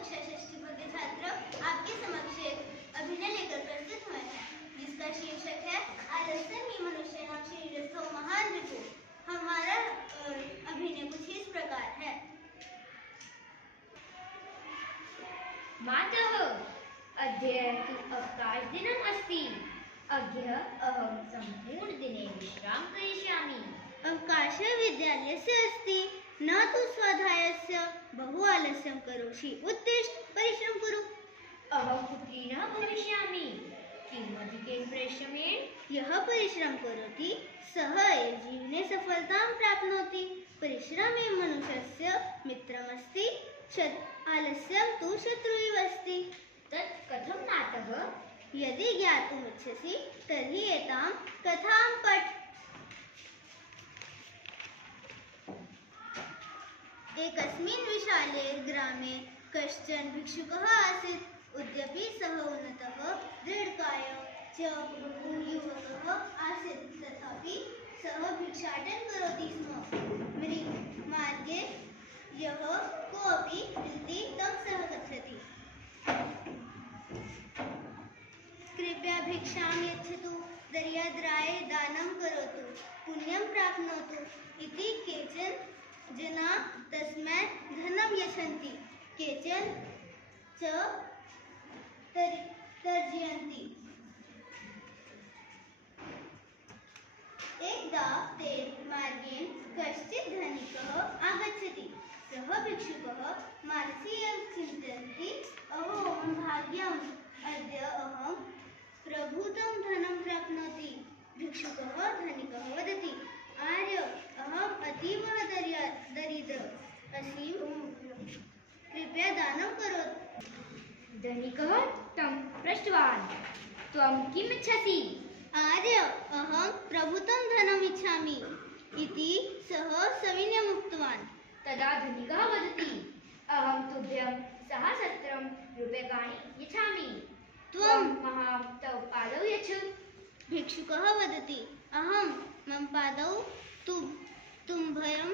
कक्षा षष्ठी के छात्र आपके समक्ष एक अभिनय लेकर प्रस्तुत हुए हैं, जिसका शीर्षक है आलस्य में मनुष्य नाम शरीरस्थो महान रिपु। हमारा अभिनय कुछ इस प्रकार है। मातः अद्य तु अवकाशदिनम् अस्ति। अद्य अहं सम्पूर्णदिने विश्राम करिष्यामि। अवकाशः विद्यालयस्य अस्ति, न तु स्वाध्यायस्य। बहु आलस्यं करोषि, उत्तिष्ठ, परिश्रम कुरु। अहं पुत्रिणः भविष्यामि। किम् अधिकेन परिश्रमेण? यः परिश्रम करोति सः एव जीवने सफलतां प्राप्नोति। परिश्रमे मनुष्यस्य मित्रमस्ति, आलस्यं तु शत्रुः अस्ति। तत् कथं मातः? यदि ज्ञातुमिच्छसि तर्हि एतां कथां पठ। एकस्मिन् विशाले ग्रामे कश्चन भिक्षुकः आसीत्। यद्यपि सः उन्नतः दृढकाय च युवकः आसीत्, तथापि सः भिक्षाटनं करोति स्म। मार्गे यः कोऽपि मिलति तं सः कथयति, कृपया भिक्षां यच्छतु, दरिद्राय दानं करोतु, पुण्यं प्राप्नोतु इति। केचन जनाः तस्मै धनं यच्छन्ति, केचन च तर्जयन्ति। एकदा तेन मार्गेण कश्चित् धनिकः आगच्छति। सः भिक्षुकः मनसि एव चिन्तयति, अहो मम भाग्यम्, अद्य अहं प्रभूतं धनं प्राप्नोति। भिक्षुकः धनिकः वदति, आर्य, अहम् अतीव दरिद्रः अस्मि, कृपया दानं करोतु। धनिकः तं पृष्टवान्, त्वं किम् इच्छसि? आर्य, अहं प्रभूतं धनम् इच्छामि इति सः सविनयम् उक्तवान्। तदा धनिकः वदति, अहं तुभ्यं सहस्रं रूप्यकाणि यच्छामि। त्वं मां तव पादौ यच्छ। भिक्षुकः वदति, अहं मम पादौ तुभ्यं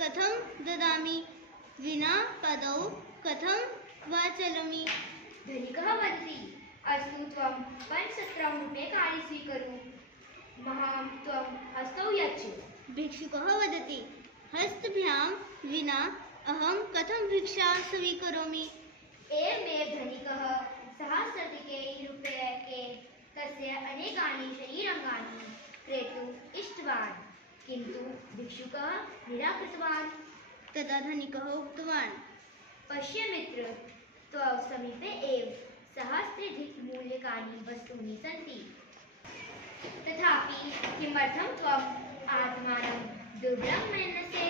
कथं ददामि, विना पादौ कथं वा चलामि। धनिकः वदति, अस्तु, त्वं 500 रूप्यकाणि स्वीकुरु, मां त्वं हस्तौ यच्छ। भिक्षुकः वदति, हस्तभ्यां विना अहं कथं भिक्षा स्वीकरोमि। एवमेव धनिकः सहस्राधिके रूप्यके तस्य अनेकानि शरीराङ्गानि क्रेतुम् इष्टवान्, किन्तु भिक्षुकः निराकृतवान्। तदा धनिकः उक्तवान्, पश्य मित्र, तव समीपे एव सहस्राधिकमूल्यकानि वस्तूनि सन्ति, तथापि किमर्थं त्वम् आत्मानं दुर्बलं मन्यसे?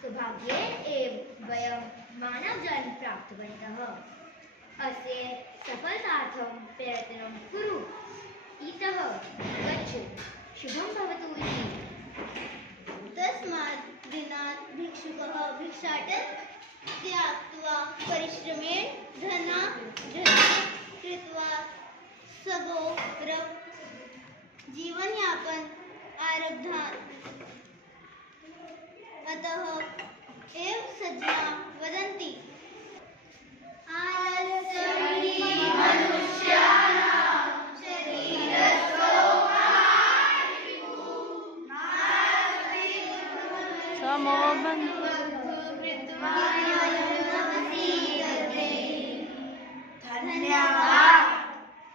सौभाग्ये एव वयं मानवजन्म प्राप्तवन्तः। अस्य सफलतार्थं प्रयत्नं कुरु, इतः गच्छ, शुभं भवतु इति। तस्मात् दिनात् भिक्षुकः भिक्षाटनं त्यक्त्वा परिश्रमेण धनं कृत्वा सगौरवं जीवनयापनम् आरब्धवान्। अतः एव सज्जनाः वदन्ति, धन्यवाद।